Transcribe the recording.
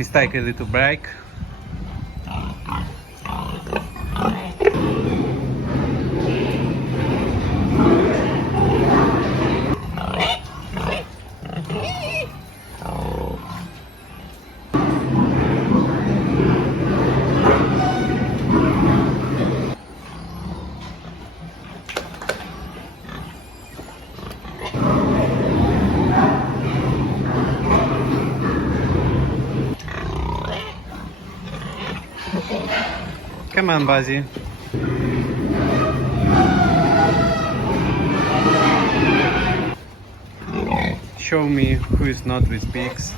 He's taking a little break. Come on, Buzzy. Show me who is not with pigs.